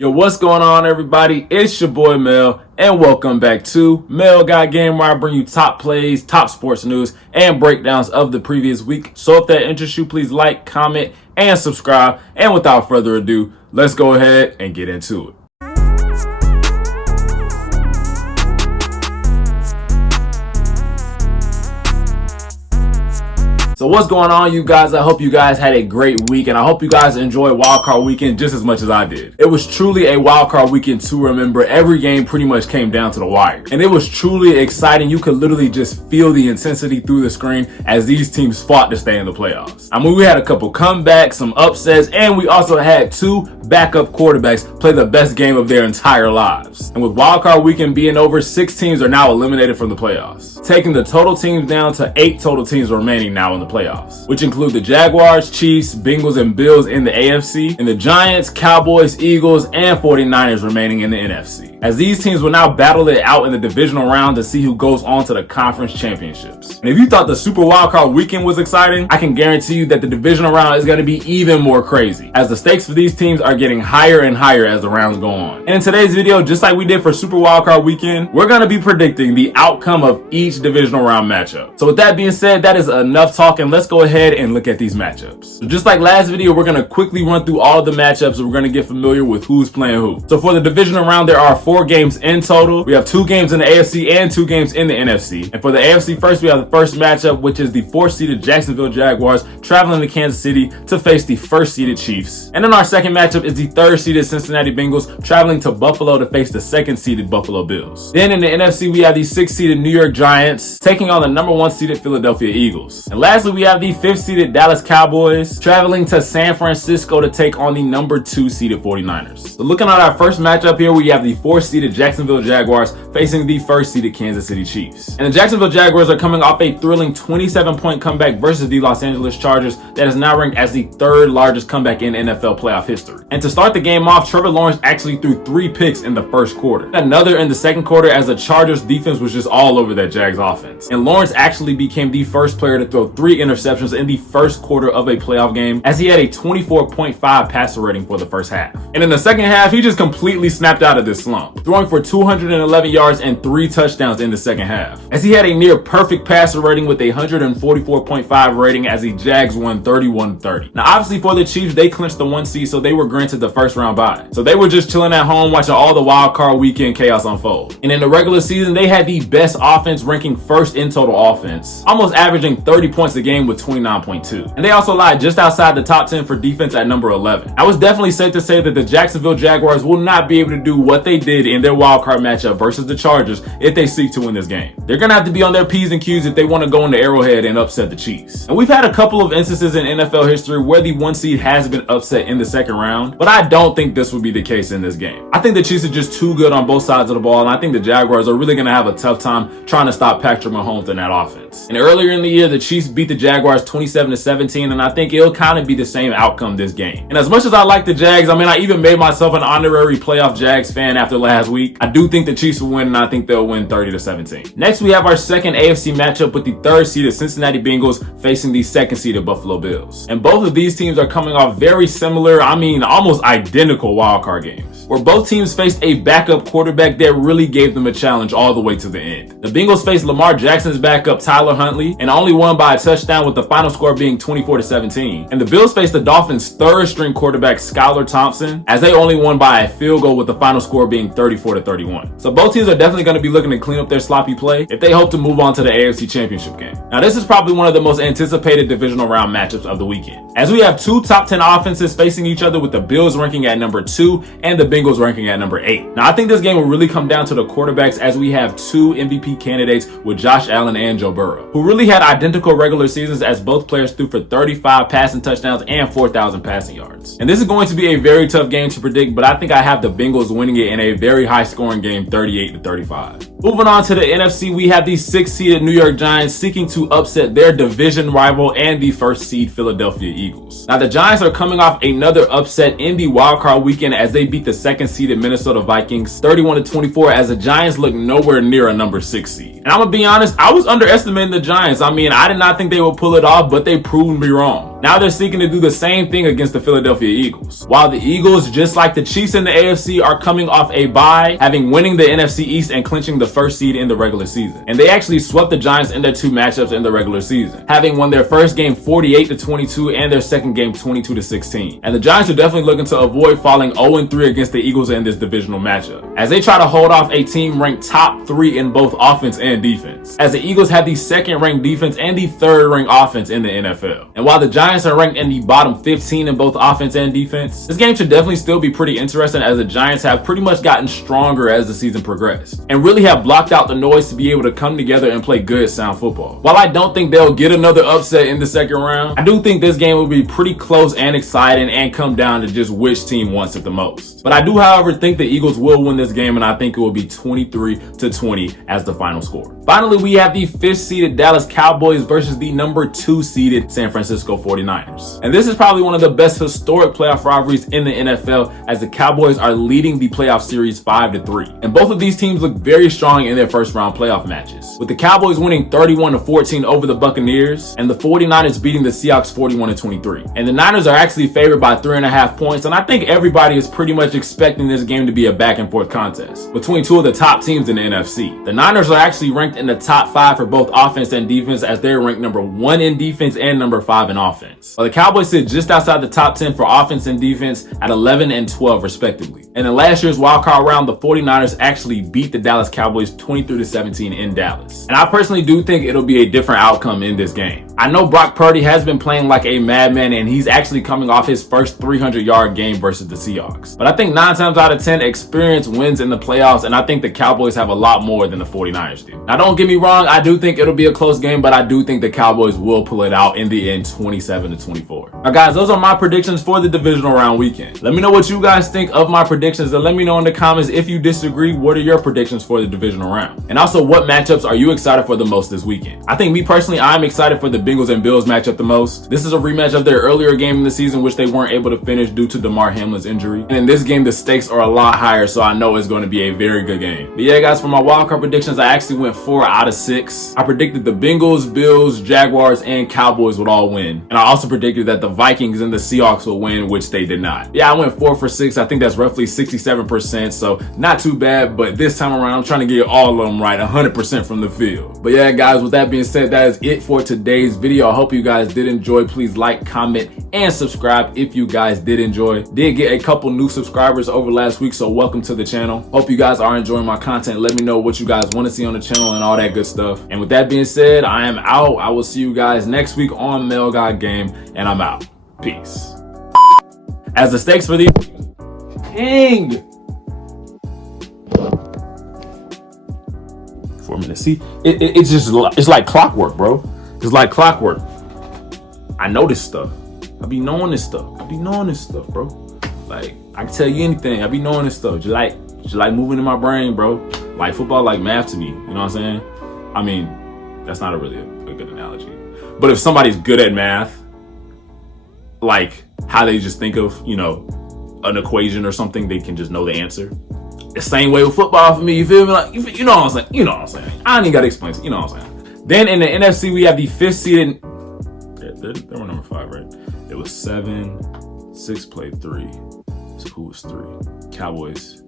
Yo, what's going on, everybody? It's your boy Mel, and welcome back to Mel Got Game, where I bring you top plays, top sports news, and breakdowns of the previous week. So if that interests you, please like, comment, and subscribe. And without further ado, let's go ahead and get into it. So what's going on, you guys? I hope you guys had a great week, and I hope you guys enjoyed Wildcard Weekend just as much as I did. It was truly a Wildcard Weekend to remember. Every game pretty much came down to the wire, and it was truly exciting. You could literally just feel the intensity through the screen as these teams fought to stay in the playoffs. I mean, we had a couple comebacks, some upsets, and we also had two backup quarterbacks play the best game of their entire lives. And with Wildcard Weekend being over, 6 teams are now eliminated from the playoffs, taking the total teams down to 8 total teams remaining now in the playoffs, which include the Jaguars, Chiefs, Bengals, and Bills in the AFC, and the Giants, Cowboys, Eagles, and 49ers remaining in the NFC. As these teams will now battle it out in the divisional round to see who goes on to the conference championships. And if you thought the Super Wildcard Weekend was exciting, I can guarantee you that the divisional round is going to be even more crazy, as the stakes for these teams are getting higher and higher as the rounds go on. And in today's video, just like we did for Super Wildcard Weekend, we're going to be predicting the outcome of each divisional round matchup. So with that being said, that is enough talking. Let's go ahead and look at these matchups. So just like last video, we're going to quickly run through all of the matchups, and we're going to get familiar with who's playing who. So for the divisional round, there are 4 games in total. We have 2 games in the AFC and 2 games in the NFC. And for the AFC first, we have the first matchup, which is the 4th-seeded Jacksonville Jaguars traveling to Kansas City to face the 1st-seeded Chiefs. And then our second matchup is the 3rd-seeded Cincinnati Bengals traveling to Buffalo to face the 2nd-seeded Buffalo Bills. Then in the NFC, we have the 6th-seeded New York Giants taking on the number 1-seeded Philadelphia Eagles. And lastly, we have the 5th-seeded Dallas Cowboys traveling to San Francisco to take on the number 2-seeded 49ers. So looking at our first matchup here, we have the 4th-seeded Jacksonville Jaguars facing the 1st-seeded Kansas City Chiefs. And the Jacksonville Jaguars are coming off a thrilling 27-point comeback versus the Los Angeles Chargers that is now ranked as the 3rd largest comeback in NFL playoff history. And to start the game off, Trevor Lawrence actually threw 3 picks in the first quarter, another in the second quarter, as the Chargers defense was just all over that Jags offense. And Lawrence actually became the first player to throw 3 interceptions in the first quarter of a playoff game, as he had a 24.5 passer rating for the first half. And in the second half, he just completely snapped out of this slump, throwing for 211 yards and 3 touchdowns in the second half, as he had a near perfect passer rating with a 144.5 rating, as the Jags won 31-30. Now obviously for the Chiefs, they clinched the 1 seed, so they were granted the first round bye. So they were just chilling at home watching all the wild card weekend chaos unfold. And in the regular season, they had the best offense, ranking 1st in total offense, almost averaging 30 points a game with 29.2. And they also lied just outside the top 10 for defense at number 11. I was definitely safe to say that the Jacksonville Jaguars will not be able to do what they did in their wildcard matchup versus the Chargers if they seek to win this game. They're going to have to be on their P's and Q's if they want to go into Arrowhead and upset the Chiefs. And we've had a couple of instances in NFL history where the 1 seed has been upset in the second round, but I don't think this will be the case in this game. I think the Chiefs are just too good on both sides of the ball, and I think the Jaguars are really going to have a tough time trying to stop Patrick Mahomes in that offense. And earlier in the year, the Chiefs beat the Jaguars 27-17, and I think it'll kind of be the same outcome this game. And as much as I like the Jags, I mean, I even made myself an honorary playoff Jags fan after last week. I do think the Chiefs will win, and I think they'll win 30-17. Next, we have our second AFC matchup with the 3rd-seeded Cincinnati Bengals facing the 2nd-seeded Buffalo Bills. And both of these teams are coming off very similar, I mean, almost identical wildcard games, where both teams faced a backup quarterback that really gave them a challenge all the way to the end. The Bengals faced Lamar Jackson's backup Tyler Huntley and only won by a touchdown, with the final score being 24-17. And the Bills faced the Dolphins' 3rd-string quarterback Skylar Thompson, as they only won by a field goal, with the final score being 34-31. So both teams are definitely going to be looking to clean up their sloppy play if they hope to move on to the AFC Championship game. Now this is probably one of the most anticipated divisional round matchups of the weekend, as we have 2 top 10 offenses facing each other, with the Bills ranking at number 2 and the Bengals ranking at number 8. Now I think this game will really come down to the quarterbacks, as we have 2 MVP candidates with Josh Allen and Joe Burrow, who really had identical regular seasons, as both players threw for 35 passing touchdowns and 4,000 passing yards. And this is going to be a very tough game to predict, but I think I have the Bengals winning it in a very high scoring game, 38-35. Moving on to the NFC, we have the 6th-seeded New York Giants seeking to upset their division rival and the 1st-seed Philadelphia Eagles. Now the Giants are coming off another upset in the wildcard weekend, as they beat the 2nd-seeded Minnesota Vikings 31-24, as the Giants look nowhere near a number 6 seed. And I'm gonna be honest, I was underestimating the Giants. I mean, I did not think they would pull it off, but they proved me wrong. Now they're seeking to do the same thing against the Philadelphia Eagles. While the Eagles, just like the Chiefs in the AFC, are coming off a bye, having winning the NFC East and clinching the first seed in the regular season. And they actually swept the Giants in their 2 matchups in the regular season, having won their first game 48-22 and their second game 22-16. And the Giants are definitely looking to avoid falling 0-3 against the Eagles in this divisional matchup, as they try to hold off a team ranked top 3 in both offense and defense, as the Eagles have the 2nd ranked defense and the 3rd ranked offense in the NFL. And while the Giants are ranked in the bottom 15 in both offense and defense, this game should definitely still be pretty interesting, as the Giants have pretty much gotten stronger as the season progressed and really have blocked out the noise to be able to come together and play good, sound football. While I don't think they'll get another upset in the second round, I do think this game will be pretty close and exciting and come down to just which team wants it the most. But I do, however, think the Eagles will win this game, and I think it will be 23-20 as the final score. Finally, we have the 5th seeded Dallas Cowboys versus the number 2 seeded San Francisco 49ers. And this is probably one of the best historic playoff rivalries in the NFL, as the Cowboys are leading the playoff series 5-3. And both of these teams look very strong in their first round playoff matches, with the Cowboys winning 31-14 over the Buccaneers and the 49ers beating the Seahawks 41-23. And the Niners are actually favored by 3.5 points, and I think everybody is pretty much expecting this game to be a back and forth contest between 2 of the top teams in the NFC. The Niners are actually ranked in the top 5 for both offense and defense, as they're ranked number 1 in defense and number 5 in offense, while the Cowboys sit just outside the top 10 for offense and defense at 11 and 12 respectively. And in last year's wildcard round, the 49ers actually beat the Dallas Cowboys 23-17 in Dallas. And I personally do think it'll be a different outcome in this game. I know Brock Purdy has been playing like a madman, and he's actually coming off his first 300-yard game versus the Seahawks. But I think 9 times out of 10, experience wins in the playoffs, and I think the Cowboys have a lot more than the 49ers do. Now, don't get me wrong, I do think it'll be a close game, but I do think the Cowboys will pull it out in the end, 27-24. Now, guys, those are my predictions for the divisional round weekend. Let me know what you guys think of my predictions, and let me know in the comments if you disagree. What are your predictions for the divisional round? And also, what matchups are you excited for the most this weekend? I think me personally, I'm excited for the Bengals and Bills matchup the most. This is a rematch of their earlier game in the season, which they weren't able to finish due to DeMar Hamlin's injury. And in this game, the stakes are a lot higher, so I know it's going to be a very good game. But yeah, guys, for my wildcard predictions, I actually went 4 out of 6. I predicted the Bengals, Bills, Jaguars, and Cowboys would all win. And I also predicted that the Vikings and the Seahawks would win, which they did not. Yeah, I went 4 for 6. I think that's roughly 67%, so not too bad. But this time around, I'm trying to get all of them right, 100% from the field. But yeah, guys, with that being said, that is it for today's video. I hope you guys did enjoy. Please like, comment, and subscribe if you guys did enjoy. Did get a couple new subscribers over last week, so welcome to the channel. Hope you guys are enjoying my content. Let me know what you guys want to see on the channel and all that good stuff. And with that being said, I am out. I will see you guys next week on Mail God Game, and I'm out. Peace. As the stakes for the King 4 minutes. See, it's like clockwork, bro. It's like clockwork. I know this stuff. I be knowing this stuff. Bro. Like, I can tell you anything. I be knowing this stuff. Just like moving in my brain, bro. Like football, like math to me. You know what I'm saying? I mean, that's not really a good analogy. But if somebody's good at math, like how they just think of, you know, an equation or something, they can just know the answer. The same way with football for me. You feel me? Like, you know what I'm saying? You know what I'm saying? I ain't even got to explain it. You know what I'm saying? Then in the NFC, we have the 5th seeded. They were number 5, right? It was 7. 6 played 3. So who was 3? Cowboys.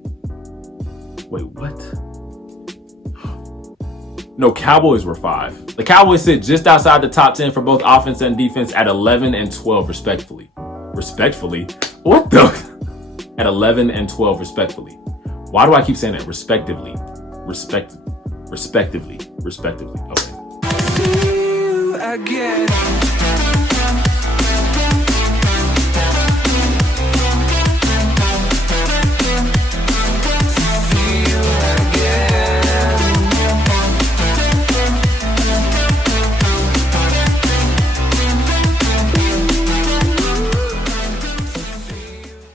Wait, what? No, Cowboys were 5. The Cowboys sit just outside the top 10 for both offense and defense at 11 and 12 respectfully. Respectfully? What the? At 11 and 12 respectfully. Why do I keep saying that? Respectively. Respectively. Okay. See you again.